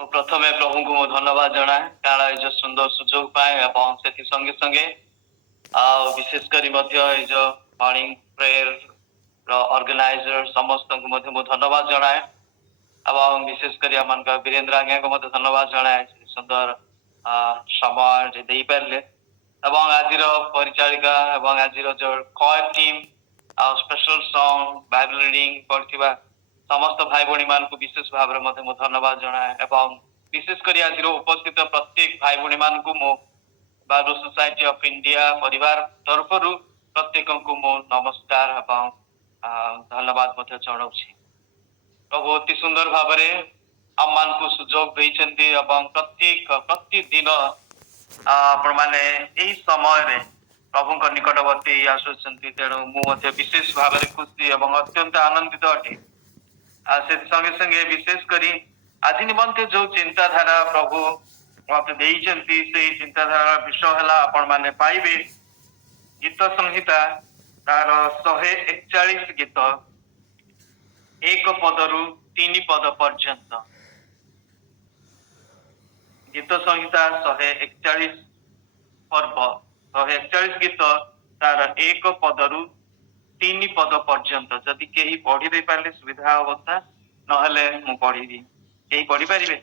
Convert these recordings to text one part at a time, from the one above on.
प्रथमे प्रभु को मु धन्यवाद जनाए कारण ये जो सुंदर सुजोग पाए एवं से संगे संगे विशेष करी जो मॉर्निंग प्रेयर ऑर्गेनाइजर समस्त को मु धन्यवाद जनाए एवं विशेष करी आम वीरेंद्र आज्ञा को मत धन्यवाद जनाए सुंदर समय दे पारे एवं आज परिचारिका एवं आज जो coir team special song Bible reading पढ़ा समस्त भाई भौणी मान को विशेष भाव में धन्यवाद जनाए एवं विशेष कर आज उपस्थित प्रत्येक भाई भौणी मान को मो बाइबल सोसाइटी ऑफ इंडिया परिवार तरफ प्रत्येक को मो नमस्कार एवं धन्यवाद जनाऊँ। प्रभु अति सुंदर भाव आम मान को सुजोग देते प्रत्येक प्रतिदिन आपण मैंने यही समय प्रभु निकटवर्ती आसुच्च तेणु मुझे विशेष भाव खुशी और अत्यंत आनंदित अटे। से संगे संगे विशेष करी आज निमंते जो चिंताधारा प्रभु मत देइचंती से चिंताधारा विषय है आपण माने पाइबे गीत संहिता तार 141 गीत एक पदरु 3 पद पर्यंत गीत संहिता 141 पर्व 141 गीत तार एक पदरु 3 पद पर्यंत जदि केही पढ़ी दे पारे सुविधा अवस्था नहले मु पढ़ी केही पढ़ी पारिबे।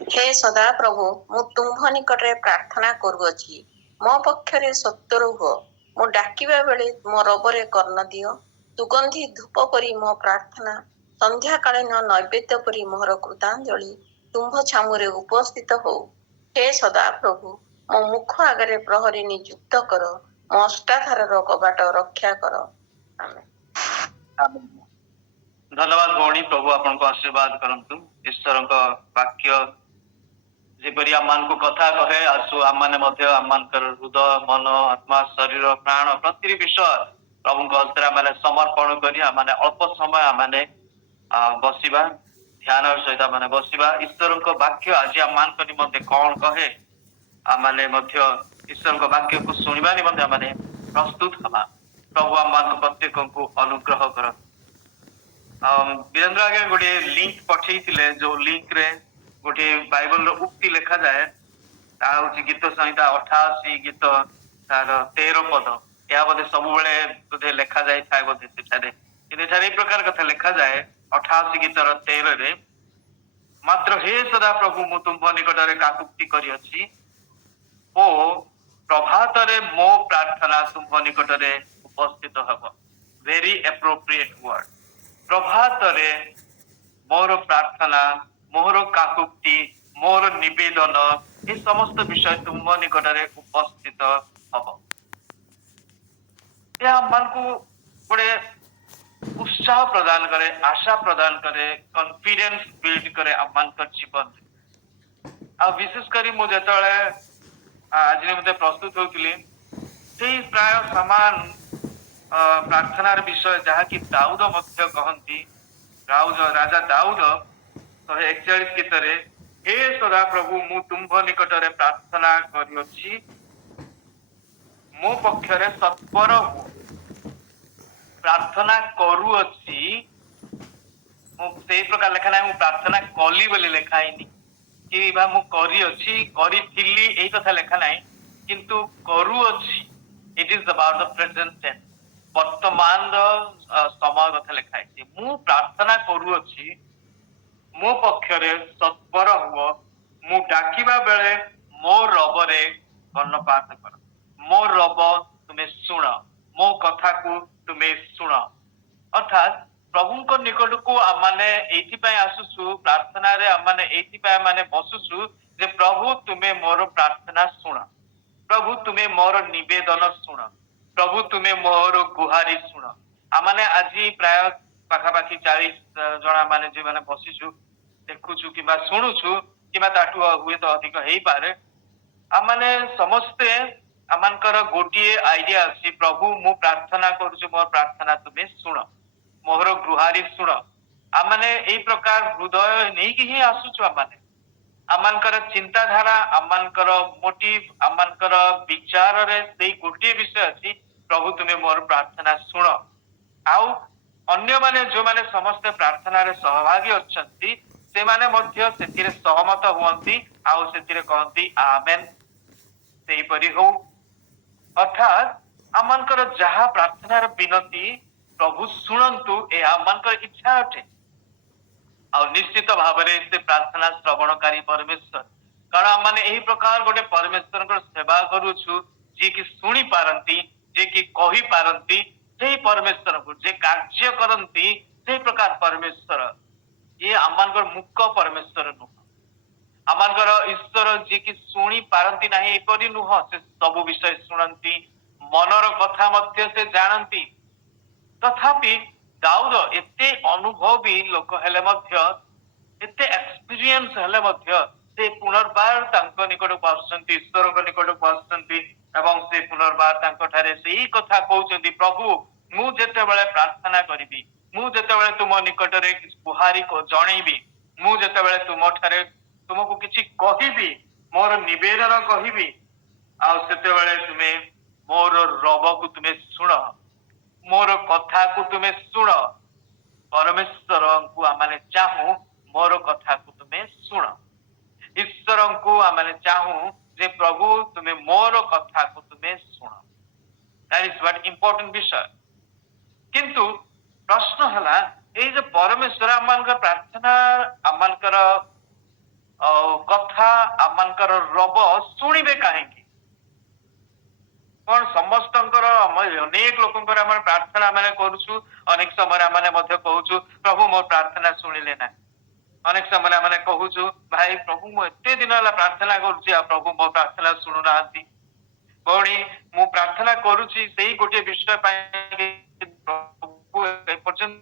हे सदा प्रभु मु तुम्भ निकट रे प्रार्थना करूअछि मो पक्षरे सत्तर हो मु डाकिबा बेले मो रबरे कर्ण दियो सुगंधी धूप परी मो प्रार्थना संध्या कालीन नैवेद्य परी मोर कृतांजलि तुम्भ छामुरे उपस्थित हो। हे सदा प्रभु मो मुख आगरे प्रहरी नियुक्त कर मो अष्टाधार कबाट रक्षा कर। आमेन। धन्यवाद भौणी प्रभु आपन को आशीर्वाद करंतु ईश्वर को वाक्य जेपरी आम मान को कथा कहे आसु आम माने मध्य आम मान हृदय मन आत्मा शरीर प्राण प्रति विषय प्रभु को हस्ते आम समर्पण करी आम माने अल्प समय आम माने बसिबा ध्यान सहित आम माने बसिबा ईश्वर को वाक्य आज आम मान को निमंते कौन कहे आम माने मध्य ईश्वर को वाक्य को सुनिबा निमंते आम माने प्रस्तुत हवा प्रभु आम मान प्रत्येक को अनुग्रह कर। वीरेंद्र आगे गोटे लिंक पठे जो लिंक रे गोटे बाइबल उक्ति लिखा जाए गीत संहिता 88 गीत तार 13 पद या बोधे सब बोधे लिखा जाए बोधे सेठारे प्रकार कथा लिखा जाए 88 गीतर 13 रे मात्र हे सदा प्रभु मु तुम्भ निकटरे काकुक्ति करिअछि ओ प्रभात रे मो प्रार्थना तुम्भ निकटरे उपस्थित हब। वेरी एप्रोप्रिएट वर्ड प्रभात रे मोर प्रार्थना मोर काकुक्ति मोर निवेदन ये समस्त विषय तुम निकटरे उपस्थित हब। यह मन को गोटे उत्साह प्रदान करे आशा प्रदान करे कॉन्फिडेंस बिल्ड करे आम मान जीवन आ विशेष करी मु जेतले आज मते प्रस्तुत होतिली से प्राय समान प्रार्थनार विषय जहाँ कि दाऊद मध्य कहती राजा दाऊद 141 गीतरे हे सदा प्रभु मु तुम्भ निकटरे प्रार्थना करिअछि मो पक्षरे सत्वर हो प्रार्थना करूअछि मु से प्रकार लेखा ना मु प्रार्थना कली बोली लेखाइनी कि बा मु करिअछि करिथिली एई कथा लेखा नाही किंतु करूअछि it is about the present tense वर्तमान समय कथा लिखाई मु प्रार्थना करूअछि मो पक्षरे सत्वर हुआ मु डाकिबा बेले मो रबरे कर्णपात कर मो रब तुम्हें शुण मो कथा को तुम्हें शुण अर्थात प्रभु को निकट को आमाने एथि पय आसुछु प्रार्थना रे आमाने एथि पय माने बसुछु जे प्रभु तुम्हें मोर प्रार्थना शुण प्रभु तुम्हें मोर निवेदन शुण प्रभु तुम्हें मोर गुहारी शुण आमाने आज प्राय पाखापाखि 40 जना माने जे माने बसिछु देखुछु किबा सुनुछु किबा ताठु हुए तो अधिक हेई पारे आमाने समस्ते आमानकर गोटिए आइडिया अछि प्रभु मु प्रार्थना करूछु मोर प्रार्थना तुम्हें शुण मोर गुहारी शुण आमाने एई प्रकार हृदय नै कि ही आसुछु आमाने आमानकर चिंताधारा आमानकर मोटिव आमानकर विचार रे सेई गोटिए विषय अछि प्रभु तुम्हें मोर प्रार्थना शुण आउ अन्य माने जो माने समस्त प्रार्थना रे सहभागी अछंती ସେମାନେ ମଧ୍ୟ ସେଥିରେ ସହମତ ହୁଅନ୍ତି ଆଉ ସେଥିରେ କହନ୍ତି ଆମେନ୍, ସେହିପରି ହଉ। ଅର୍ଥାତ୍ ଆମମାନଙ୍କର ଯାହା ପ୍ରାର୍ଥନାର ବିନତି ପ୍ରଭୁ ଶୁଣନ୍ତୁ, ଏହା ଆମମାନଙ୍କର ଇଚ୍ଛା ଅଟେ। ଆଉ ନିଶ୍ଚିତ ଭାବରେ ସେ ପ୍ରାର୍ଥନା ଶ୍ରବଣକାରୀ ପରମେଶ୍ୱର, କାରଣ ଆମମାନେ ଏହି ପ୍ରକାର ଗୋଟେ ପରମେଶ୍ୱରଙ୍କର ସେବା କରୁଛୁ ଯିଏକି ଶୁଣି ପାରନ୍ତି, ଯିଏକି କହିପାରନ୍ତି, ସେଇ ପରମେଶ୍ୱରକୁ ଯେ କାର୍ଯ୍ୟ କରନ୍ତି ସେଇ ପ୍ରକାର ପରମେଶ୍ୱର। ଇଏ ଆମମାନଙ୍କର ମୂକ ପରମେଶ୍ୱର ନୁହଁ। ଆମମାନଙ୍କର ଈଶ୍ୱର ଯିଏକି ଶୁଣି ପାରନ୍ତି ନାହିଁ ଏପରି ନୁହଁ, ସେ ସବୁ ବିଷୟ ଶୁଣନ୍ତି, ମନର କଥା ମଧ୍ୟ ସେ ଜାଣନ୍ତି। ତଥାପି ଦାଉଦ ଏତେ ଅନୁଭବୀ ଲୋକ ହେଲେ ମଧ୍ୟ, ଏତେ ଏକ୍ସପିରିଏନ୍ସ ହେଲେ ମଧ୍ୟ ସେ ପୁନର୍ବାର ତାଙ୍କ ନିକଟକୁ ଆସୁଛନ୍ତି, ଈଶ୍ୱରଙ୍କ ନିକଟକୁ ଆସୁଛନ୍ତି ଏବଂ ସେ ପୁନର୍ବାର ତାଙ୍କ ଠାରେ ସେଇ କଥା କହୁଛନ୍ତି, ପ୍ରଭୁ ମୁଁ ଯେତେବେଳେ ପ୍ରାର୍ଥନା କରିବି, ମୁଁ ଯେତେବେଳେ ତୁମ ନିକଟରେ ଗୁହାରି ଜଣେଇବି, ମୁଁ ଯେତେବେଳେ ତୁମ ଠାରେ ତୁମକୁ କିଛି କହିବି, ମୋର ନିବେଦନ କହିବି, ଆଉ ସେତେବେଳେ ତୁମେ ମୋର ରବକୁ ତୁମେ ଶୁଣ, ମୋର କଥାକୁ ତୁମେ ଶୁଣ। ପରମେଶ୍ୱରଙ୍କୁ ଆମେ ଚାହୁଁ ମୋର କଥାକୁ ତୁମେ ଶୁଣ। ଈଶ୍ୱରଙ୍କୁ ଆମେ ଚାହୁଁ ଯେ ପ୍ରଭୁ ତୁମେ ମୋର କଥାକୁ ତୁମେ ଶୁଣ। ଦ୍ୟାଟ୍ ଇଜ ହ୍ୱାଟ ଇମ୍ପୋର୍ଟାଣ୍ଟ ବିଷୟ। କିନ୍ତୁ ପ୍ରଶ୍ନ ହେଲା, ଏଇ ଯେ ପରମେଶ୍ୱର ଆମମାନଙ୍କର ପ୍ରାର୍ଥନା, ଆମମାନଙ୍କର କଥା, ଆମମାନଙ୍କର ରବ ଶୁଣିବେ କାହିଁକି? କଣ ସମସ୍ତଙ୍କର, ଅନେକ ଲୋକଙ୍କର ଆମର ପ୍ରାର୍ଥନା ଆମେ କରୁଛୁ, ଅନେକ ସମୟରେ ଆମେ ମଧ୍ୟ କହୁଛୁ ପ୍ରଭୁ ମୋ ପ୍ରାର୍ଥନା ଶୁଣିଲେ ନାହିଁ। ଅନେକ ସମୟରେ ଆମେ କହୁଛୁ ଭାଇ ପ୍ରଭୁ ମୁଁ ଏତେ ଦିନ ହେଲା ପ୍ରାର୍ଥନା କରୁଛି ଆଉ ପ୍ରଭୁ ମୋ ପ୍ରାର୍ଥନା ଶୁଣୁନାହାନ୍ତି। ଭଉଣୀ ମୁଁ ପ୍ରାର୍ଥନା କରୁଛି ସେଇ ଗୋଟିଏ ବିଷୟ ପାଇଁ, ପ୍ରଭୁ ଏପର୍ଯ୍ୟନ୍ତ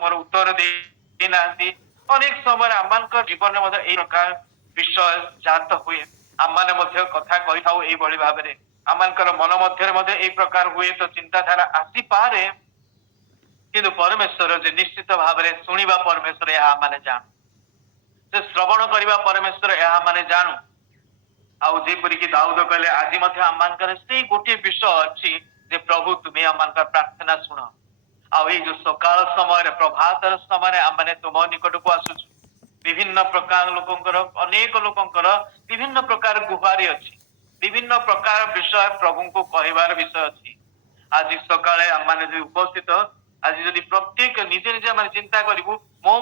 ମୋର ଉତ୍ତର ଦେଇନାହାନ୍ତି। ଅନେକ ସମୟରେ ଆମମାନଙ୍କ ଜୀବନରେ ମଧ୍ୟ ଏଇ ପ୍ରକାର ବିଷୟ ଜାତ ହୁଏ। ଆମମାନେ ମଧ୍ୟ କଥା କହିଥାଉ ଏଇଭଳି ଭାବରେ, ଆମମାନଙ୍କର ମନ ମଧ୍ୟରେ ମଧ୍ୟ ଏଇ ପ୍ରକାର ହୁଏ ତ ଚିନ୍ତାଧାରା ଆସିପାରେ। କିନ୍ତୁ ପରମେଶ୍ୱର ଯେ ନିଶ୍ଚିତ ଭାବରେ ଶୁଣିବା ପରମେଶ୍ୱର ଏହା ଆମେ ଜାଣୁ, ସେ ଶ୍ରବଣ କରିବା ପରମେଶ୍ୱର ଏହା ଆମେ ଜାଣୁ। ଆଉ ଯେପରିକି ଦାଉଦ କହିଲେ, ଆଜି ମଧ୍ୟ ଆମମାନଙ୍କର ସେଇ ଗୋଟିଏ ବିଷୟ ଅଛି ଯେ ପ୍ରଭୁ ତୁମେ ଆମମାନଙ୍କର ପ୍ରାର୍ଥନା ଶୁଣ। ଆଉ ଏଇ ଯୋଉ ସକାଳ ସମୟରେ, ପ୍ରଭାତର ସମୟରେ ଆମେ ତୁମ ନିକଟକୁ ଆସୁଛୁ। ବିଭିନ୍ନ ପ୍ରକାର ଲୋକଙ୍କର, ଅନେକ ଲୋକଙ୍କର ବିଭିନ୍ନ ପ୍ରକାର ଗୁହାରି ଅଛି, ବିଭିନ୍ନ ପ୍ରକାର ବିଷୟ ପ୍ରଭୁଙ୍କୁ କହିବାର ବିଷୟ ଅଛି। ଆଜି ସକାଳେ ଆମେ ଯଦି ଉପସ୍ଥିତ, ଆଜି ଯଦି ପ୍ରତ୍ୟେକ ନିଜେ ନିଜେ ଆମେ ଚିନ୍ତା କରିବୁ, ମୋ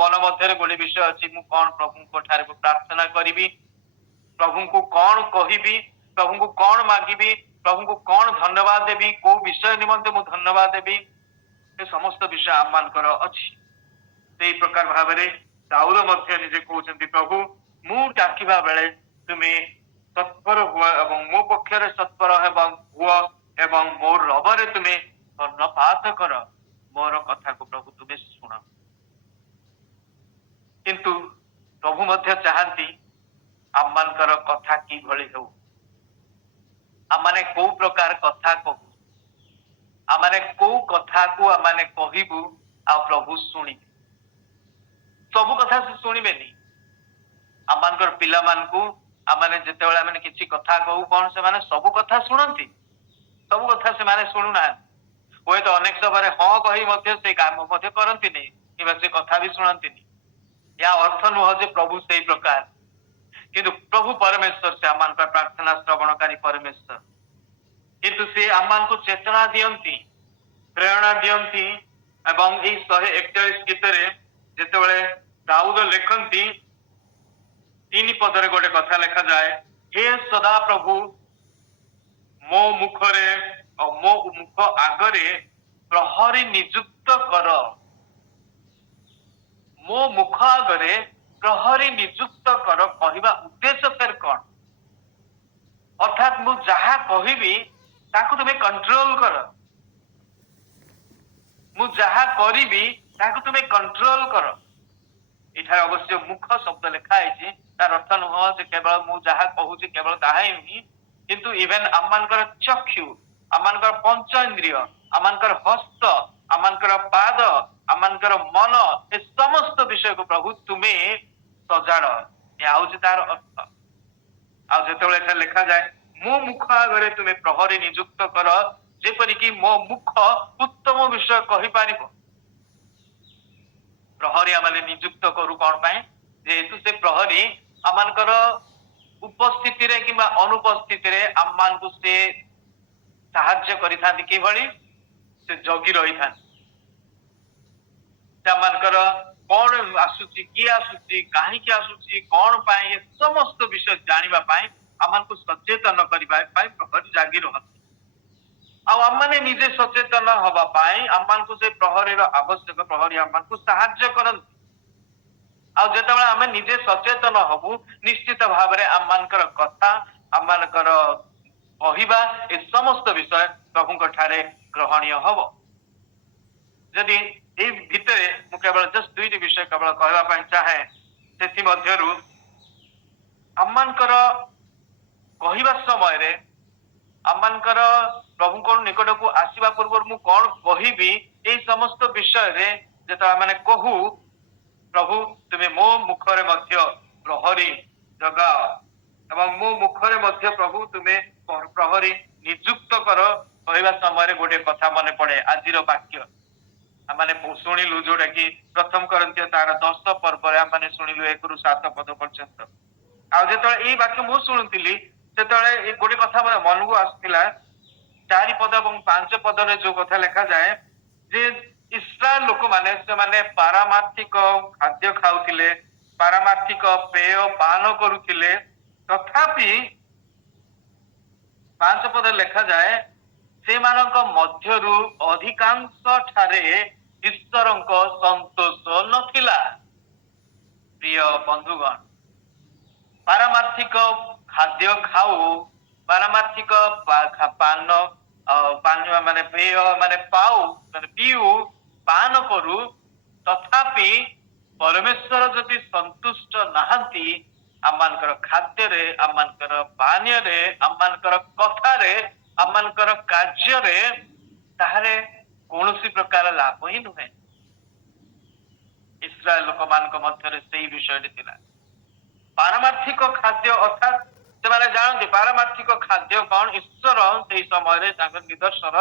ମନ ମଧ୍ୟରେ ଗୋଟେ ବିଷୟ ଅଛି, ମୁଁ କଣ ପ୍ରଭୁଙ୍କ ଠାରେ ପ୍ରାର୍ଥନା କରିବି, ପ୍ରଭୁଙ୍କୁ କଣ କହିବି, ପ୍ରଭୁଙ୍କୁ କଣ ମାଗିବି, ପ୍ରଭୁଙ୍କୁ କଣ ଧନ୍ୟବାଦ ଦେବି, କୋଉ ବିଷୟ ନିମନ୍ତେ ମୁଁ ଧନ୍ୟବାଦ ଦେବି, ଏ ସମସ୍ତ ବିଷୟ ଆମମାନଙ୍କର ଅଛି। ସେଇ ପ୍ରକାର ଭାବରେ ଦାଉଦ ମଧ୍ୟ ନିଜେ କହୁଛନ୍ତି, ପ୍ରଭୁ ମୁଁ ଡାକିବା ବେଳେ ତୁମେ ତତ୍ପର ହୁଅ ଏବଂ ମୋ ପକ୍ଷରେ ତତ୍ପର ହୁଅ ଏବଂ ମୋ ରବରେ ତୁମେ କର୍ଣ୍ଣପାତ କର, ମୋର କଥାକୁ ପ୍ରଭୁ ତୁମେ ଶୁଣ। କିନ୍ତୁ ପ୍ରଭୁ ମଧ୍ୟ ଚାହାନ୍ତି ଆମମାନଙ୍କର କଥା କିଭଳି ହେଉ, ଆମମାନେ କୋଉ ପ୍ରକାର କଥା କହୁ, ଆମମାନେ କୋଉ କଥାକୁ ଆମମାନେ କହିବୁ ଆଉ ପ୍ରଭୁ ଶୁଣିବେ। ସବୁ କଥା ସେ ଶୁଣିବେନି। ଆମମାନଙ୍କର ପିଲାମାନଙ୍କୁ ଆମମାନେ ଯେତେବେଳେ ଆମେ କିଛି କଥା କହୁ, କଣ ସେମାନେ ସବୁ କଥା ଶୁଣନ୍ତି? ସବୁ କଥା ସେମାନେ ଶୁଣୁନାହାନ୍ତି। ହୁଏତ ଅନେକ ସମୟରେ ହଁ କହି ମଧ୍ୟ ସେ କାମ ମଧ୍ୟ କରନ୍ତିନି କିମ୍ବା ସେ କଥା ବି ଶୁଣନ୍ତିନି। ଏହା ଅର୍ଥ ନୁହଁ ଯେ ପ୍ରଭୁ ସେଇ ପ୍ରକାର, କିନ୍ତୁ ପ୍ରଭୁ ପରମେଶ୍ୱର ସେ ଆମମାନଙ୍କର ପ୍ରାର୍ଥନା ଶ୍ରବଣକାରୀ ପରମେଶ୍ୱର। କିନ୍ତୁ ସେ ଆମମାନଙ୍କୁ ଚେତନା ଦିଅନ୍ତି, ପ୍ରେରଣା ଦିଅନ୍ତି। ଏବଂ ଏଇ 141 ଗୀତରେ ଯେତେବେଳେ ଦାଉଦ ଲେଖନ୍ତି, 3 ପଦରେ ଗୋଟେ କଥା ଲେଖାଯାଏ, ହେ ସଦା ପ୍ରଭୁ ମୋ ମୁଖରେ ମୋ ମୁଖ ଆଗରେ ପ୍ରହରୀ ନିଯୁକ୍ତ କର। ମୋ ମୁଖ ଆଗରେ ପ୍ରହରୀ ନିଯୁକ୍ତ କର କହିବା ଉଦ୍ଦେଶ୍ୟ ଫେର କଣ? ଅର୍ଥାତ୍ ମୁଁ ଯାହା କହିବି ତାକୁ ତୁମେ କଣ୍ଟ୍ରୋଲ କର, ମୁଁ ଯାହା କରିବି ତାକୁ ତୁମେ କଣ୍ଟ୍ରୋଲ କର। ଏଠାରେ ଅବଶ୍ୟ ମୁଖ ଶବ୍ଦ ଲେଖା ହେଇଛି, ତାର ଅର୍ଥ ନୁହଁ ଯେ କେବଳ ମୁଁ ଯାହା କହୁଛି କେବଳ ତାହା ହିଁ ନୁହେଁ, କିନ୍ତୁ ଇଭେନ ଆମମାନଙ୍କର ଚକ୍ଷୁ, ଆମମାନଙ୍କର ପଞ୍ଚ ଇନ୍ଦ୍ରିୟ, ଆମମାନଙ୍କର ହସ୍ତ, ଆମମାନଙ୍କର ପାଦ, ଆମମାନଙ୍କର ମନ, ଏ ସମସ୍ତ ବିଷୟକୁ ପ୍ରଭୁ ତୁମେ ସଜାଡ। ଏହା ହଉଛି ତାର ଅର୍ଥ। ଆଉ ଯେତେବେଳେ ଏଠାରେ ଲେଖାଯାଏ ମୋ ମୁଖ ଆଗରେ ତୁମେ ପ୍ରହରୀ ନିଯୁକ୍ତ କର, ଯେପରିକି ମୋ ମୁଖ ଉତ୍ତମ ବିଷୟ କହିପାରିବ। प्रहरी आम नियुक्त करू कौन पाए जेहेतु से प्रहरी आमर उपस्थिति रे किंबा अनुपस्थिति रे आम मान को से साहाଯ୍य करिथांती किभଳି से जगी रही था ସେମାନଙ୍କର କଣ ଆସୁଛି କିଏ ଆସୁଛି କାହିଁକି ଆସୁଛି କଣ ପାଇଁ ଏ ସମସ୍ତ ବିଷୟ ଜାଣିବା ପାଇଁ ଆମମାନଙ୍କୁ ସଚେତନ କରିବା ପାଇଁ ପ୍ରହରୀ ଜାଗି ରହନ୍ତି ଆଉ ଆମମାନେ ନିଜେ ସଚେତନ ହବା ପାଇଁ ଆମମାନଙ୍କୁ ସେ ପ୍ରହରୀର ଆବଶ୍ୟକ ପ୍ରହରୀ ଆମମାନଙ୍କୁ ସାହାଯ୍ୟ କରନ୍ତି ଆଉ ଯେତେବେଳେ ଆମେ ନିଜେ ସଚେତନ ହବୁ ନିଶ୍ଚିତ ଭାବରେ ଆମମାନଙ୍କର କଥା ଆମମାନଙ୍କର କହିବା ଏ ସମସ୍ତ ବିଷୟ ପ୍ରଭୁଙ୍କ ଠାରେ ଗ୍ରହଣୀୟ ହବ ଯଦି ଏଇ ଭିତରେ ମୁଁ କେବଳ ଜଷ୍ଟ ଦୁଇଟି ବିଷୟ କେବଳ କହିବା ପାଇଁ ଚାହେଁ ସେଥିମଧ୍ୟରୁ ଆମମାନଙ୍କର କହିବା ସମୟରେ ଆମମାନଙ୍କର ପ୍ରଭୁଙ୍କ ନିକଟକୁ ଆସିବା ପୂର୍ବରୁ ମୁଁ କଣ କହିବି ଏଇ ସମସ୍ତ ବିଷୟରେ ଯେତେବେଳେ ଆମେ କହୁ ପ୍ରଭୁ ତୁମେ ମୋ ମୁଖରେ ମଧ୍ୟ ପ୍ରହରୀ ଜଗାଅ ଏବଂ ମୋ ମୁଖରେ ମଧ୍ୟ ପ୍ରଭୁ ତୁମେ ପ୍ରହରୀ ନିଯୁକ୍ତ କର କହିବା ସମୟରେ ଗୋଟେ କଥା ମନେ ପଡେ ଆଜିର ବାକ୍ୟ आमने शुणिलु जोटा कि प्रथम करंतिय तार 10 पर्वरे आमने शुणिलु 1 रु 7 पद पर्यंत आ जेतळे ई वाक्य मु शुणुतिली सेतळे ए गोटे कथा मन को आसतिला 4 पद एवं 5 पद रे जो कथा लिखा जाए जे इस्राएल लोक माने से माने पारमार्थिक खाद्य खाउतिले पारमार्थिक पेय पान करुतिले तथापि 5 पद लिखा जाए से मानक मध्यरु अधिकांश ठारे ईश्वरଙ୍କ संतोष नथिला प्रिय बंधुगण पारमार्थिक खाद्य खाऊ पारमार्थिक पान पान माने पेय माने पाऊ माने पीऊ पान करू तथापि परमेश्वर जदि संतुष्ट नाहंती आमମାନଙ୍କର ଖାଦ୍ୟରେ आमମାନଙ୍କର ପାନୀୟରେ आमମାନଙ୍କର କଥାରେ आमମାନଙ୍କର କାର୍ଯ୍ୟରେ ତାହାରେ କୌଣସି ପ୍ରକାର ଲାଭ ହିଁ ନୁହେଁ ଇସ୍ରାଏଲ ଲୋକମାନଙ୍କ ମଧ୍ୟରେ ସେଇ ବିଷୟଟି ଥିଲା ପାରମାର୍ଥିକ ଖାଦ୍ୟ ଅର୍ଥାତ୍ ସେମାନେ ଜାଣନ୍ତି ପାରମାର୍ଥିକ ଖାଦ୍ୟ କଣ ଈଶ୍ୱର ସେଇ ସମୟରେ ତାଙ୍କ ନିଦର୍ଶନ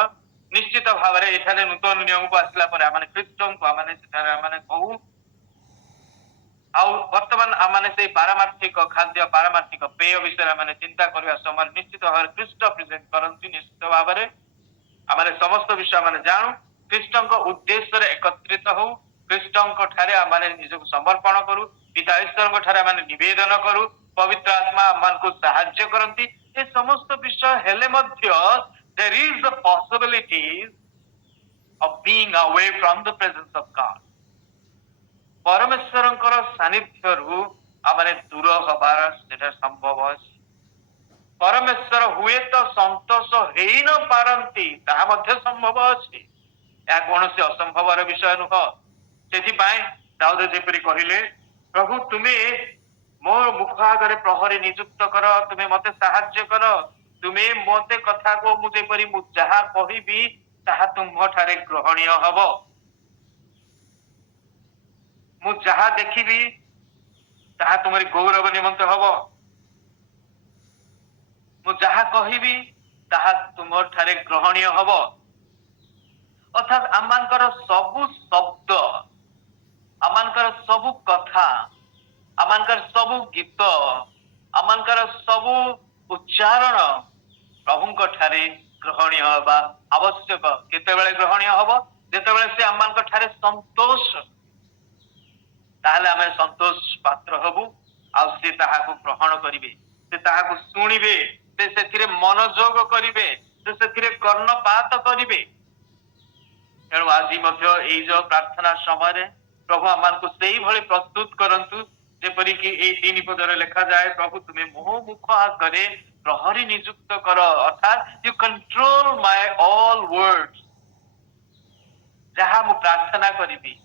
ନିଶ୍ଚିତ ଭାବରେ ଏଠାରେ ନୂତନ ନିୟମକୁ ଆସିଲା ପରେ ଆମେ ଖ୍ରୀଷ୍ଟଙ୍କୁ ଆମେ ସେଠାରେ ଆମେ କହୁ ଆଉ ବର୍ତ୍ତମାନ ଆମେ ସେଇ ପାରମାର୍ଥିକ ଖାଦ୍ୟ ପାରମାର୍ଥିକ ପେୟ ବିଷୟରେ ଆମେ ଚିନ୍ତା କରିବା ସମୟରେ ନିଶ୍ଚିତ ଭାବରେ ଖ୍ରୀଷ୍ଟ ପ୍ରେଜେଣ୍ଟ କରନ୍ତି ନିଶ୍ଚିତ ଭାବରେ ଆମେ ସମସ୍ତ ବିଷୟ ଆମେ ଜାଣୁ ଖ୍ରୀଷ୍ଟଙ୍କ ଉଦ୍ଦେଶ୍ୟରେ ଏକତ୍ରିତ ହଉ ଖ୍ରୀଷ୍ଟଙ୍କ ଠାରେ ଆମେ ନିଜକୁ ସମର୍ପଣ କରୁ ପିତା ଈଶ୍ୱରଙ୍କ ଠାରେ ଆମେ ନିବେଦନ କରୁ ପବିତ୍ର ଆତ୍ମା ଆମମାନଙ୍କୁ ସାହାଯ୍ୟ କରନ୍ତି ଏ ସମସ୍ତ ବିଷୟ ହେଲେ ମଧ୍ୟ there is the possibilities of being away from the presence of God परमेश्वरଙ୍କର ସାନିଧ୍ୟରୁ ଆମେ ଦୂର ହବାର ସେଟା ସମ୍ଭବ ଅଛି परमेश्वर हुए तो संतोष हेई न पारंती ताहा मध्य संभव अछि या कोनोसी असंभवर विषय नुह सेथिपाई दाऊद जेपरि कहिले प्रभु तुमे मो मुख आगरे प्रहरी नियुक्त कर तुमे मते साहाय्य कर तुमे मते कथा को मु जेपरि मु जहा कहिबी ताहा तुम ठारे ग्रहणीय हबो मु जहा देखिबी ताहा तुमरी गौरव निमंत हबो मु जहा कहिबी ताहा तुम ठारे ग्रहणीय हबो अर्थात आमମାନଙ୍କର ସବୁ ଶବ୍ଦ आमମାନଙ୍କର ସବୁ କଥା आमମାନଙ୍କର ସବୁ ଗୀତ आमମାନଙ୍କର ସବୁ ଉଚ୍ଚାରଣ ପ୍ରଭୁଙ୍କ ଠାରେ ଗ୍ରହଣୀୟ ହେବା ଆବଶ୍ୟକ କେତେବେଳେ ଗ୍ରହଣୀୟ ହବ ଯେତେବେଳେ ସେ आमମାନଙ୍କ ଠାରେ ସନ୍ତୋଷ ताहले आमे संतोष पात्र हबु आ से ताहाको ग्रहण करिवे से ताहाको सुनिबे से सेथिरे मनोयोग करिवे से सेथिरे कर्णपात करिवे एणु आज मध्य एई जो प्रार्थना समय प्रभु आमानकु सेही भली प्रस्तुत करंतु जेपरि कि एई 3 पदरे लिखा जाए प्रभु तुमे मोह मुख आगरे प्रहरी नियुक्त कर अर्थात you control my all words जहा मु प्रार्थना करिबी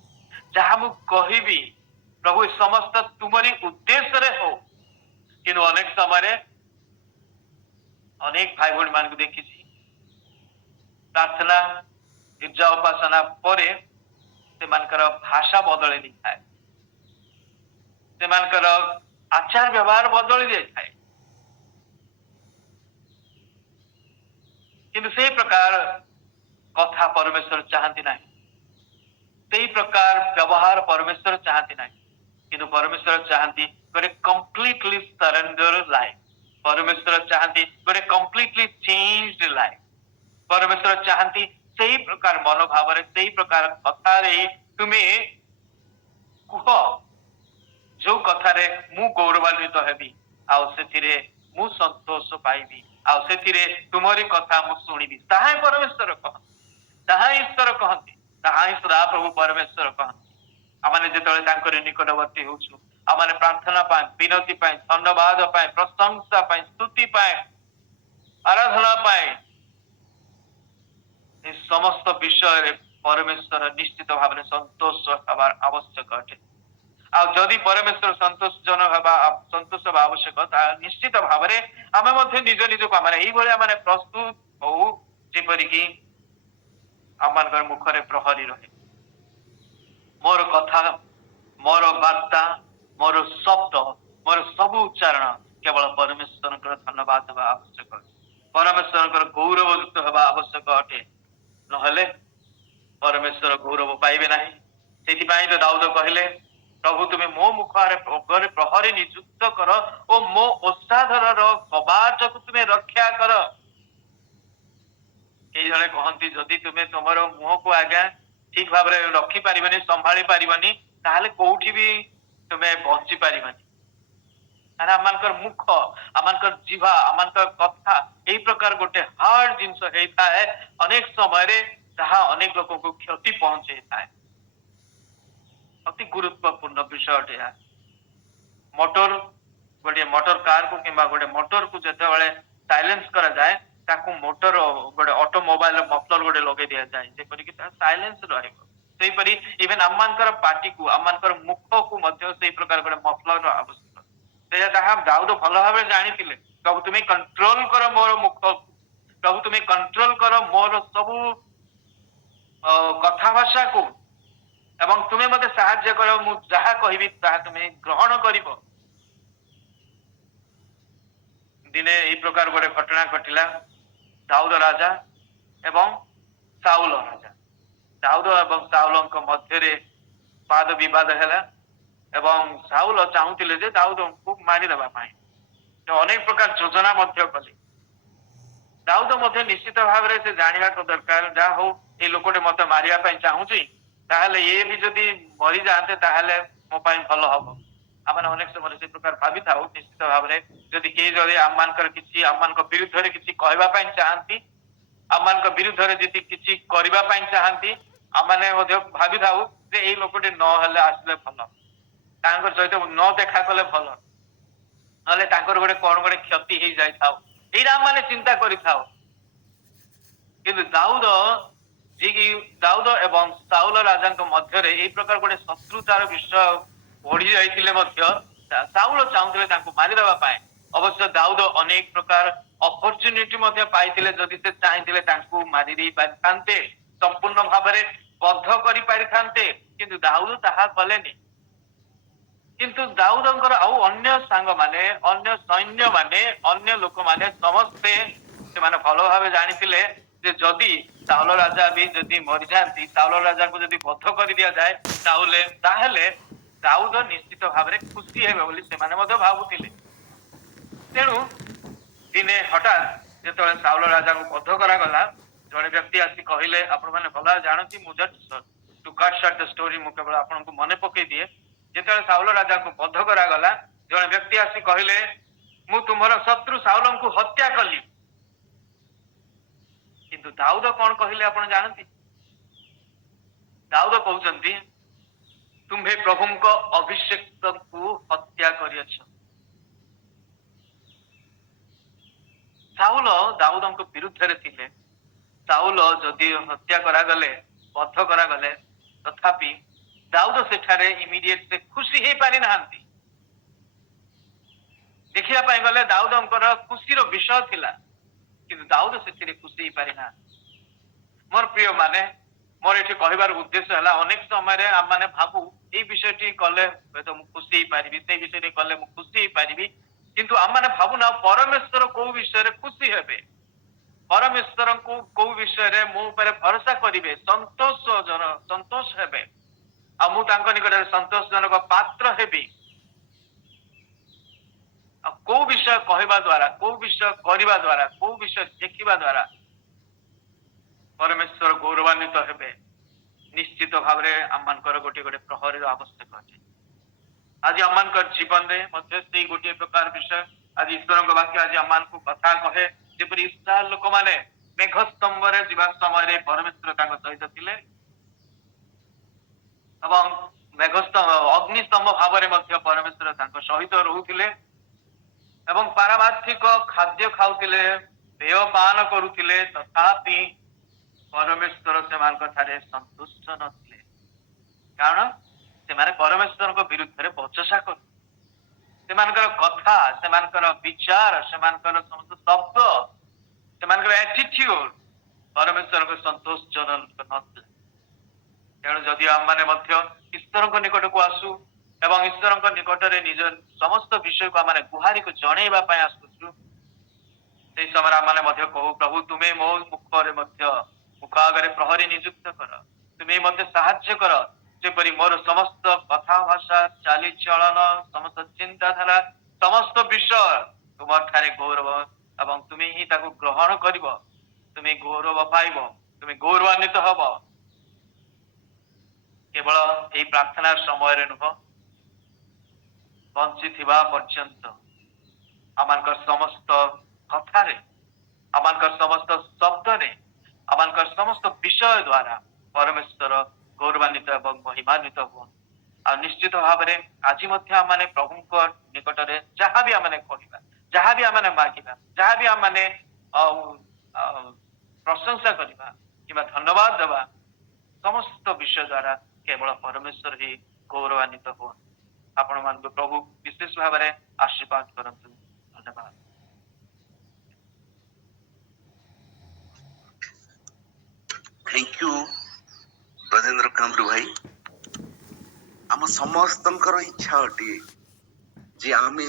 जहा मु कहिबी प्रभु समस्त तुमरी उद्देश्य रे हो किंतु अनेक समय अनेक भाई भौणी मान को देखी प्रार्थना गिरजा उपासना परे से भाषा बदली नहीं थाए से आचार व्यवहार बदली जाए किंतु से प्रकार कथा परमेश्वर चाहती नहीं ସେଇ ପ୍ରକାର ବ୍ୟବହାର ପରମେଶ୍ୱର ଚାହାନ୍ତି ନାହିଁ, କିନ୍ତୁ ପରମେଶ୍ୱର ଚାହାନ୍ତି ଗୋଟେ କମ୍ପ୍ଲିଟଲି ସରେଣ୍ଡର ଲାଇଫ। ପରମେଶ୍ୱର ଚାହାନ୍ତି ଗୋଟେ କମ୍ପ୍ଲିଟଲି ଚେଞ୍ଜଡ ଲାଇଫ। ପରମେଶ୍ୱର ଚାହାନ୍ତି ସେଇ ପ୍ରକାର ମନୋଭାବରେ, ସେଇ ପ୍ରକାର କଥାରେ ତୁମେ କୁହ ଯୋଉ କଥାରେ ମୁଁ ଗୌରବାନ୍ୱିତ ହେବି, ଆଉ ସେଥିରେ ମୁଁ ସନ୍ତୋଷ ପାଇବି, ଆଉ ସେଥିରେ ତୁମରି କଥା ମୁଁ ଶୁଣିବି। ତାହା ହିଁ ପରମେଶ୍ୱର କହନ୍ତି, ତାହା ହିଁ ଈଶ୍ୱର କହନ୍ତି, ତାହା ହିଁ ସଦାପ୍ରଭୁ ପରମେଶ୍ୱର କହନ୍ତି। ଆମେ ଯେତେବେଳେ ତାଙ୍କର ନିକଟବର୍ତ୍ତୀ ହେଉଛୁ, ଆମେ ପ୍ରାର୍ଥନା ପାଇଁ, ବିନତି ପାଇଁ, ଧନ୍ୟବାଦ ପାଇଁ, ପ୍ରଶଂସା ପାଇଁ, ସ୍ତୁତି ପାଇଁ, ଆରାଧନା ପାଇଁ, ଏ ସମସ୍ତ ବିଷୟରେ ପରମେଶ୍ୱର ନିଶ୍ଚିତ ଭାବରେ ସନ୍ତୋଷ ହେବାର ଆବଶ୍ୟକ ଅଟେ। ଆଉ ଯଦି ପରମେଶ୍ୱର ସନ୍ତୋଷ ହେବା ଆବଶ୍ୟକ, ତାହା ନିଶ୍ଚିତ ଭାବରେ ଆମେ ମଧ୍ୟ ନିଜ ନିଜକୁ ଆମେ ଏଇଭଳି ଆମେ ପ୍ରସ୍ତୁତ ହଉ, ଯେପରିକି ଆମମାନଙ୍କର ମୁଖରେ ପ୍ରହରୀ ରହେ। ମୋର କଥା, ମୋର ବାର୍ତ୍ତା, ମୋର ଶବ୍ଦ, ମୋର ସବୁ ଉଚ୍ଚାରଣ କେବଳ ପରମେଶ୍ୱରଙ୍କର ଧନ୍ୟବାଦ ହେବା ଆବଶ୍ୟକ ଅଟେ, ପରମେଶ୍ୱରଙ୍କର ଗୌରବଯୁକ୍ତ ହେବା ଆବଶ୍ୟକ ଅଟେ। ନହେଲେ ପରମେଶ୍ୱର ଗୌରବ ପାଇବେ ନାହିଁ। ସେଥିପାଇଁ ତ ଦାଉଦ କହିଲେ, ପ୍ରଭୁ ତୁମେ ମୋ ମୁଖରେ ପ୍ରହରୀ ନିଯୁକ୍ତ କର ଓ ମୋ ଓଷାଧରର କବାଟକୁ ତୁମେ ରକ୍ଷା କର। କେହି ଜଣେ କହନ୍ତି, ଯଦି ତୁମେ ତୁମର ମୁହଁକୁ ଆଜ୍ଞା ଠିକ ଭାବରେ ରଖିପାରିବନି, ସମ୍ଭାଳି ପାରିବନି, ତାହେଲେ କୋଉଠି ବି ତୁମେ ବଞ୍ଚି ପାରିବନି। ଆମମାନଙ୍କର ମୁଖ, ଆମମାନଙ୍କର ଜିଭା, ଆମମାନଙ୍କର କଥା ଏଇ ପ୍ରକାର ଗୋଟେ ହାର୍ଡ ଜିନିଷ ହେଇଥାଏ। ଅନେକ ସମୟରେ ତାହା ଅନେକ ଲୋକଙ୍କୁ କ୍ଷତି ପହଞ୍ଚେଇଥାଏ। ଅତି ଗୁରୁତ୍ୱପୂର୍ଣ୍ଣ ବିଷୟ ଅଟେ ଏହା। ଗୋଟିଏ ମୋଟର କାରକୁ କିମ୍ବା ଗୋଟେ ମୋଟରକୁ ଯେତେବେଳେ ସାଇଲେନ୍ସ କରାଯାଏ, ତାକୁ ମୋଟର ଗୋଟେ ଅଟୋମୋବାଇଲ ମଫଲର ଗୋଟେ ଲଗେଇ ଦିଆଯାଏ, ଯେପରିକି ତାହା ସାଇଲେନ୍ସ ରହିବ। ସେହିପରି ଇଭେନ ଆମମାନଙ୍କର ପାଟିକୁ, ଆମମାନଙ୍କର ମୁଖକୁ ମଧ୍ୟ ସେଇ ପ୍ରକାର ଗୋଟେ ମଫଲର ଆବଶ୍ୟକ। ତାହା ଦାଉଦ ଭଲ ଭାବରେ ଜାଣିଥିଲେ। ପ୍ରଭୁ ତୁମେ କଣ୍ଟ୍ରୋଲ କର ମୋର ମୁଖକୁ, ପ୍ରଭୁ ତୁମେ କଣ୍ଟ୍ରୋଲ କର ମୋର ସବୁ କଥାଭାଷାକୁ, ଏବଂ ତୁମେ ମତେ ସାହାଯ୍ୟ କର, ମୁଁ ଯାହା କହିବି ତାହା ତୁମେ ଗ୍ରହଣ କରିବ। ଦିନେ ଏଇ ପ୍ରକାର ଗୋଟେ ଘଟଣା ଘଟିଲା। ଦାଉଦ ରାଜା ଏବଂ ସାଉଲ ରାଜା, ଦାଉଦ ଏବଂ ସାଉଲଙ୍କ ମଧ୍ୟରେ ବାଦ ବିବାଦ ହେଲା ଏବଂ ସାଉଲ ଚାହୁଁଥିଲେ ଯେ ଦାଉଦଙ୍କୁ ମାରିଦେବା ପାଇଁ ଅନେକ ପ୍ରକାର ଯୋଜନା ମଧ୍ୟ କଲେ। ଦାଉଦ ମଧ୍ୟ ନିଶ୍ଚିତ ଭାବରେ ସେ ଜାଣିବାକୁ ଦରକାର, ଯାହା ହଉ ଏଇ ଲୋକଟେ ମତେ ମାରିବା ପାଇଁ ଚାହୁଁଛି, ତାହେଲେ ଇଏ ବି ଯଦି ମରିଯାଆନ୍ତେ ତାହେଲେ ମୋ ପାଇଁ ଭଲ ହବ। ଆମେ ଅନେକ ସମୟରେ ସେ ପ୍ରକାର ଭାବିଥାଉ। ନିଶ୍ଚିତ ଭାବରେ ଯଦି କେହି ଯଦି ଆମମାନଙ୍କର କିଛି, ଆମମାନଙ୍କ ବିରୁଦ୍ଧରେ କିଛି କହିବା ପାଇଁ ଚାହାନ୍ତି, ଆମମାନଙ୍କ ବିରୁଦ୍ଧରେ ଯଦି କିଛି କରିବା ପାଇଁ ଚାହାନ୍ତି, ଆମେ ମଧ୍ୟ ଭାବିଥାଉ ଯେ ଏଇ ଲୋକଟି ନହେଲେ ଆସିଲେ ଭଲ, ତାଙ୍କର ସହିତ ନ ଦେଖା କଲେ ଭଲ, ନହେଲେ ତାଙ୍କର ଗୋଟେ କଣ ଗୋଟେ କ୍ଷତି ହେଇଯାଇଥାଉ, ଏଇଟା ଆମେ ଚିନ୍ତା କରିଥାଉ। କିନ୍ତୁ ଦାଉଦ ଏବଂ ସାଉଲ ରାଜାଙ୍କ ମଧ୍ୟରେ ଏଇ ପ୍ରକାର ଗୋଟେ ଶତ୍ରୁତାର ବିଷୟ ବଢି ଯାଇଥିଲେ ମଧ୍ୟ ସାଉଲ ଚାହୁଁଥିଲେ ତାଙ୍କୁ ମାରିଦେବା ପାଇଁ। ଅବଶ୍ୟ ଦାଉଦ ଅନେକ ପ୍ରକାର ଅପରଚ୍ୟୁନିଟି ମଧ୍ୟ ପାଇଥିଲେ, ଯଦି ସେ ଚାହିଁଥିଲେ ତାଙ୍କୁ ମାରି ଦେଇ ପାରିଥାନ୍ତେ, ସମ୍ପୂର୍ଣ୍ଣ ଭାବରେ ବଦ୍ଧ କରିପାରିଥାନ୍ତେ, କିନ୍ତୁ ଦାଉଦ ତାହା କଲେନି। କିନ୍ତୁ ଦାଉଦଙ୍କର ଆଉ ଅନ୍ୟ ସାଙ୍ଗମାନେ, ଅନ୍ୟ ସୈନ୍ୟମାନେ, ଅନ୍ୟ ଲୋକମାନେ ସମସ୍ତେ ସେମାନେ ଭଲ ଭାବେ ଜାଣିଥିଲେ ଯେ ଯଦି ସାଉଲ ରାଜା ବି ଯଦି ମରିଯାଆନ୍ତି, ସାଉଲ ରାଜାଙ୍କୁ ଯଦି ବଦ୍ଧ କରି ଦିଆଯାଏ, ତାହେଲେ ଦାଉଦ ନିଶ୍ଚିତ ଭାବରେ ଖୁସି ହେବେ ବୋଲି ସେମାନେ ମଧ୍ୟ ଭାବୁଥିଲେ। ତେଣୁ ଦିନେ ହଠାତ୍ ଯେତେବେଳେ ସାଉଲ ରାଜାଙ୍କୁ ବଦ୍ଧ କରାଗଲା, ଜଣେ ବ୍ୟକ୍ତି ଆସି କହିଲେ, ଆପଣ ମାନେ ଭଲ ଜାଣନ୍ତି, ମୁଁ ଷ୍ଟୋରି ମୁଁ କେବଳ ଆପଣଙ୍କୁ ମନେ ପକେଇ ଦିଏ। ଯେତେବେଳେ ସାଉଲ ରାଜାଙ୍କୁ ବଦ୍ଧ କରାଗଲା, ଜଣେ ବ୍ୟକ୍ତି ଆସି କହିଲେ, ମୁଁ ତୁମର ଶତ୍ରୁ ସାଉଲଙ୍କୁ ହତ୍ୟା କଲି। କିନ୍ତୁ ଦାଉଦ କଣ କହିଲେ ଆପଣ ଜାଣନ୍ତି? ଦାଉଦ କହୁଛନ୍ତି, ତୁମ୍ଭେ ପ୍ରଭୁଙ୍କ ଅଭିଷେକ୍ତକୁ ହତ୍ୟା କରିଅଛ। ସାଉଲ ଦାଉଦଙ୍କ ବିରୁଦ୍ଧରେ ଥିଲେ। ସାଉଲ ଯଦି ହତ୍ୟା କରାଗଲେ, ବଦ୍ଧ କରାଗଲେ, ତଥାପି ଦାଉଦ ସେଠାରେ ଇମିଡିଏଟ ଖୁସି ହେଇପାରିନାହାନ୍ତି। ଦେଖିବା ପାଇଁ ଗଲେ ଦାଉଦଙ୍କର ଖୁସିର ବିଷୟ ଥିଲା, କିନ୍ତୁ ଦାଉଦ ସେଥିରେ ଖୁସି ହେଇପାରିନାହାନ୍ତି। ମୋର ପ୍ରିୟ ମାନେ, ମୋର ଏଠି କହିବାର ଉଦ୍ଦେଶ୍ୟ ହେଲା, ଅନେକ ସମୟରେ ଆମେ ଭାବୁ ଏଇ ବିଷୟଟି କଲେ ହୁଏତ ମୁଁ ଖୁସି ହେଇପାରିବି, ସେଇ ବିଷୟରେ କଲେ ମୁଁ ଖୁସି ହେଇପାରିବି, କିନ୍ତୁ ଆମେ ଭାବୁନା ପରମେଶ୍ୱର କୋଉ ବିଷୟରେ ଖୁସି ହେବେ, ପରମେଶ୍ୱରଙ୍କୁ କୋଉ ବିଷୟରେ ମୋ ଉପରେ ଭରସା କରିବେ, ସନ୍ତୋଷ ହେବେ। ଆଉ ମୁଁ ତାଙ୍କ ନିକଟରେ ସନ୍ତୋଷଜନକ ପାତ୍ର ହେବି। ଆଉ କୋଉ ବିଷୟ କହିବା ଦ୍ୱାରା, କୋଉ ବିଷୟ କରିବା ଦ୍ୱାରା, କୋଉ ବିଷୟ ଦେଖିବା ଦ୍ୱାରା ପରମେଶ୍ୱର ଗୌରବାନ୍ୱିତ ହେବେ, ନିଶ୍ଚିତ ଭାବରେ ଆମମାନଙ୍କର ଗୋଟିଏ ଗୋଟିଏ ପ୍ରହରୀର ଆବଶ୍ୟକ ଅଛି। ଆଜି ଆମମାନଙ୍କର ଜୀବନରେ ମଧ୍ୟ ସେଇ ଗୋଟିଏ ପ୍ରକାର ବିଷୟ ଆଜି ଈଶ୍ୱରଙ୍କ ବାକ୍ୟ ଆଜି ଆମମାନଙ୍କୁ କଥା କହେ, ଯେପରି ଇସ୍ରାଏଲ ଲୋକମାନେ ମେଘ ସ୍ତମ୍ଭରେ ଯିବା ସମୟରେ ପରମେଶ୍ୱର ତାଙ୍କ ସହିତ ଥିଲେ ଏବଂ ଅଗ୍ନିସ୍ତମ୍ଭ ଭାବରେ ମଧ୍ୟ ପରମେଶ୍ୱର ତାଙ୍କ ସହିତ ରହୁଥିଲେ ଏବଂ ପାରମାର୍ଥିକ ଖାଦ୍ୟ ଖାଉଥିଲେ, ପେୟ ପାନ କରୁଥିଲେ, ତଥାପି ପରମେଶ୍ୱର ସେମାନଙ୍କ ଠାରେ ସନ୍ତୁଷ୍ଟ ନଥିଲେ। କାରଣ ସେମାନେ ପରମେଶ୍ୱରଙ୍କ ବିରୁଦ୍ଧରେ ବଚସା କରୁ, ସେମାନଙ୍କର କଥା, ସେମାନଙ୍କର ବିଚାର, ସେମାନଙ୍କର ସମସ୍ତ ଶବ୍ଦ, ସେମାନଙ୍କର ଆଟିଟ୍ୟୁଡ ପରମେଶ୍ୱରଙ୍କ ସନ୍ତୋଷଜନକ ନଥିଲା। ତେଣୁ ଯଦି ଆମମାନେ ମଧ୍ୟ ଈଶ୍ୱରଙ୍କ ନିକଟକୁ ଆସୁ ଏବଂ ଈଶ୍ୱରଙ୍କ ନିକଟରେ ନିଜ ସମସ୍ତ ବିଷୟକୁ ଆମେ ଗୁହାରିକୁ ଜଣେଇବା ପାଇଁ ଆସୁଛୁ, ସେଇ ସମୟରେ ଆମେ ମଧ୍ୟ କହୁ, ପ୍ରଭୁ ତୁମେ ମୋ ମୁଖ ଆଗରେ ପ୍ରହରୀ ନିଯୁକ୍ତ କର, ତୁମେ ମୋତେ ସାହାଯ୍ୟ କର, ଯେପରି ମୋର ସମସ୍ତ କଥା ଭାଷା, ଚାଲିଚଳନ, ସମସ୍ତ ଚିନ୍ତାଧାରା, ସମସ୍ତ ବିଷୟ ତୁମଠାରେ ଗୌରବ ଏବଂ ତୁମେ ହିଁ ତାକୁ ଗ୍ରହଣ କରିବ, ତୁମେ ଗୌରବ ପାଇବ, ତୁମେ ଗୌରବାନ୍ୱିତ ହବ। କେବଳ ଏହି ପ୍ରାର୍ଥନା ସମୟରେ ନୁହଁ, ବଞ୍ଚିଥିବା ପର୍ଯ୍ୟନ୍ତ ଆମମାନଙ୍କର ସମସ୍ତ କଥାରେ, ଆମମାନଙ୍କର ସମସ୍ତ ଶବ୍ଦରେ, ଆମମାନଙ୍କର ସମସ୍ତ ବିଷୟ ଦ୍ୱାରା ପରମେଶ୍ୱର ଗୌରବାନ୍ୱିତ ଏବଂ ମହିମାନ୍ୱିତ ହୁଅନ୍ତୁ। ଆଉ ନିଶ୍ଚିତ ଭାବରେ ଆଜି ମଧ୍ୟ ଆମେ ପ୍ରଭୁଙ୍କ ନିକଟରେ ଯାହାବି ଆମେ କହିବା, ଯାହାବି ଆମେ ମାଗିବା, ଯାହାବି ଆମେ ପ୍ରଶଂସା କରିବା କିମ୍ବା ଧନ୍ୟବାଦ ଦେବା, ସମସ୍ତ ବିଷୟ ଦ୍ୱାରା କେବଳ ପରମେଶ୍ୱର ହିଁ ଗୌରବାନ୍ୱିତ ହୁଅନ୍ତୁ। ଆପଣ ମାନଙ୍କୁ ପ୍ରଭୁ ବିଶେଷ ଭାବରେ ଆଶୀର୍ବାଦ କରନ୍ତୁ। ଧନ୍ୟବାଦ। थैंक यू ब्रजेंद्र कामरू भाई। आम समस्तंकर इच्छा अटे जे आमे